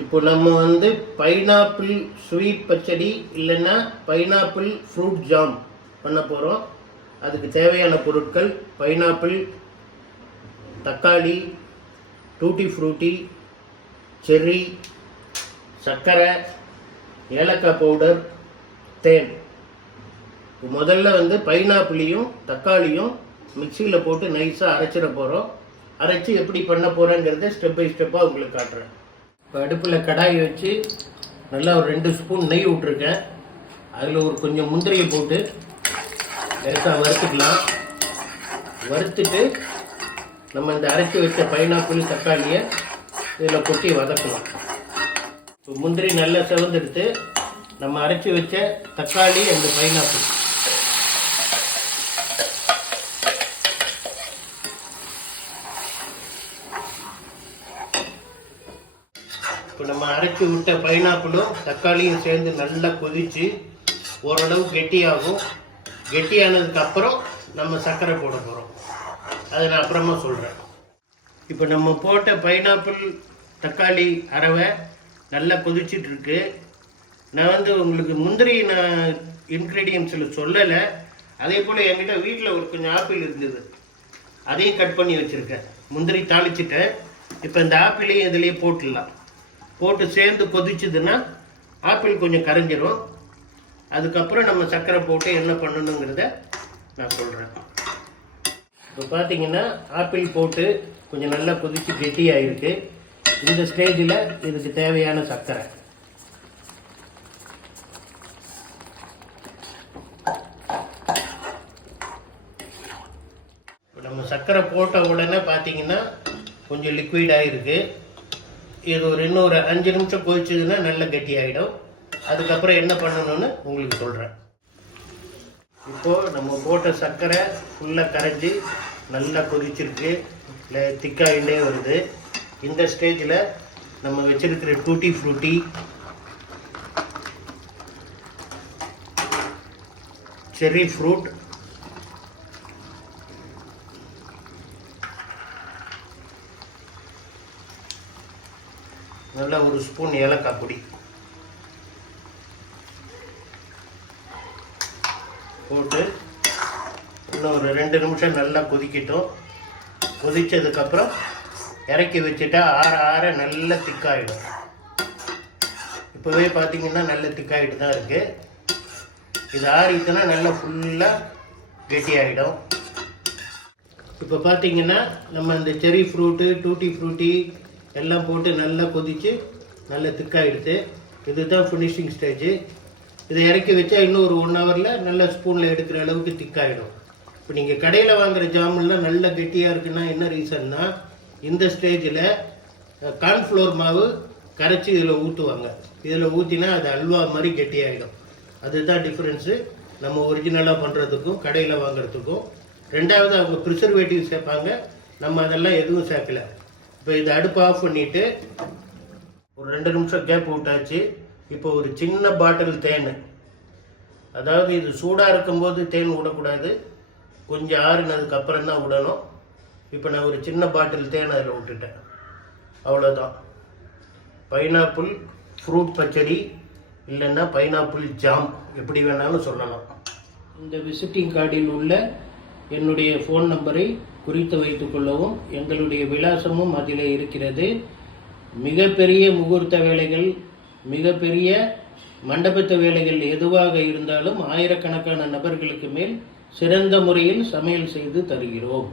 இப்போ நம்ம வந்து பைனாப்பிள் ஸ்வீட் பச்சடி இல்லைன்னா பைனாப்பிள் ஃப்ரூட் ஜாம் பண்ண போகிறோம். அதுக்கு தேவையான பொருட்கள் பைனாப்பிள், தக்காளி, டூட்டி ஃப்ரூட்டி, செர்ரி, சர்க்கரை, ஏலக்காய் பவுடர், தேன். முதல்ல வந்து பைனாப்பிளையும் தக்காளியும் மிக்சியில் போட்டு நைஸாக அரைச்சிட போகிறோம். அரைச்சி எப்படி பண்ண போகிறேங்கிறத ஸ்டெப் பை ஸ்டெப்பாக உங்களுக்கு காட்டுறேன். இப்போ அடுப்பில் கடாய் வச்சு நல்லா ஒரு 2 ஸ்பூன் நெய் விட்ருக்கேன். அதில் ஒரு கொஞ்சம் முந்திரியை போட்டு லேசாக வறுத்துக்கலாம். வறுத்துட்டு நம்ம இந்த அரைச்சி வச்ச பைனாப்பிள் தக்காளியை இதில் கொட்டி வதக்கலாம். இப்போ முந்திரி நல்லா செவந்தெடுத்து நம்ம அரைச்சி வச்ச தக்காளி அந்த பைனாப்பிள் இப்போ நம்ம அரைச்சி விட்ட பைனாப்பிளும் தக்காளியும் சேர்ந்து நல்லா கொதித்து ஓரளவு கெட்டியாகும். கெட்டியானதுக்கு அப்புறம் நம்ம சர்க்கரை போட போகிறோம். அதை நான் அப்புறமா சொல்கிறேன். இப்போ நம்ம போட்ட பைனாப்பிள் தக்காளி அரவை நல்லா கொதிச்சிட்ருக்கு. நான் வந்து உங்களுக்கு முந்திரி இன்க்ரீடியன்ஸில் சொல்லலை. அதே போல் என்கிட்ட வீட்டில் ஒரு கொஞ்சம் ஆப்பிள் இருந்தது, அதையும் கட் பண்ணி வச்சுருக்கேன். முந்திரி தாளிச்சிட்டேன். இப்போ இந்த ஆப்பிளையும் இதிலேயே போட்டுடலாம். போட்டு சேர்ந்து கொதிச்சுதுன்னா ஆப்பிள் கொஞ்சம் கரைஞ்சிரும். அதுக்கப்புறம் நம்ம சர்க்கரை போட்டு என்ன பண்ணணுங்கிறத நான் சொல்கிறேன். இப்போ பார்த்தீங்கன்னா ஆப்பிள் போட்டு கொஞ்சம் நல்லா கொதித்து கெட்டியாகிருக்கு. இந்த ஸ்டேஜில் இதுக்கு தேவையான சர்க்கரை நம்ம சர்க்கரை போட்ட உடனே பார்த்தீங்கன்னா கொஞ்சம் லிக்விடாக இருக்குது. இது இன்னொரு 5 நிமிஷம் கொதிச்சதுன்னா நல்லா கெட்டி ஆகிடும். அதுக்கப்புறம் என்ன பண்ணணும்னு உங்களுக்கு சொல்கிறேன். இப்போது நம்ம போட்ட சர்க்கரை ஃபுல்லாக கரைஞ்சி நல்லா கொதிச்சிருக்கு, இல்லை திக்காகிட்டே வருது. இந்த ஸ்டேஜில் நம்ம வச்சிருக்கிற டூட்டி ஃப்ரூட்டி, செர்ரி ஃப்ரூட், நல்லா ஒரு ஸ்பூன் ஏலக்காய் பொடி போட்டு இன்னும் ஒரு 2 நிமிஷம் நல்லா கொதிக்கட்டும். கொதித்ததுக்கப்புறம் இறக்கி வச்சுட்டா ஆற நல்லா திக்காகிடும். இப்போவே பார்த்தீங்கன்னா நல்ல திக்காகிட்டு தான் இருக்குது. இது ஆறிட்டுனா நல்லா ஃபுல்லாக கெட்டி ஆகிடும். இப்போ பார்த்தீங்கன்னா நம்ம இந்த செர்ரி ஃப்ரூட்டு, டூட்டி ஃப்ரூட்டி எல்லாம் போட்டு நல்லா கொதித்து நல்லா திக்காகிடுது. இதுதான் ஃபினிஷிங் ஸ்டேஜு. இதை இறக்கி வச்சா இன்னும் ஒரு 1 ஹவரில் நல்ல ஸ்பூனில் எடுக்கிற அளவுக்கு திக்காகிடும். இப்போ நீங்கள் கடையில் வாங்குகிற ஜாமுன்லாம் நல்ல கெட்டியாக இருக்குன்னா என்ன ரீசன்னா, இந்த ஸ்டேஜில் கார்ன்ஃப்ளோர் மாவு கரைச்சி இதில் ஊற்றுவாங்க. இதில் ஊற்றினா அது அல்வா மாதிரி கெட்டியாகிடும். அதுதான் டிஃப்ரென்ஸு நம்ம ஒரிஜினலாக பண்ணுறதுக்கும் கடையில் வாங்குறதுக்கும். ரெண்டாவது அவங்க ப்ரிசர்வேட்டிவ் சேர்ப்பாங்க, நம்ம அதெல்லாம் எதுவும் சேர்க்கலை. இப்போ இதை அடுப்பு ஆஃப் பண்ணிவிட்டு ஒரு 2 நிமிஷம் கேப் விட்டாச்சு. இப்போ ஒரு சின்ன பாட்டில் தேன், அதாவது இது சூடாக இருக்கும்போது தேன் விடக்கூடாது, கொஞ்சம் ஆறுனதுக்கு அப்புறம் தான் விடணும். இப்போ நான் ஒரு சின்ன பாட்டில் தேன் அதில் விட்டுட்டேன். அவ்வளோதான். பைனாப்பிள் ஃப்ரூட் பச்சடி இல்லைன்னா பைனாப்பிள் ஜாம் எப்படி வேணாலும் சொல்லலாம். இந்த விசிட்டிங் கார்டில் உள்ள என்னுடைய ஃபோன் நம்பரை குறித்து வைத்துக் கொள்ளவும். எங்களுடைய விலாசமும் அதில் இருக்கிறது. மிகப்பெரிய முகூர்த்த வேலைகள், மிகப்பெரிய மண்டபத்து வேலைகள் எதுவாக இருந்தாலும் ஆயிரக்கணக்கான நபர்களுக்கு மேல் சிறந்த முறையில் சமையல் செய்து தருகிறோம்.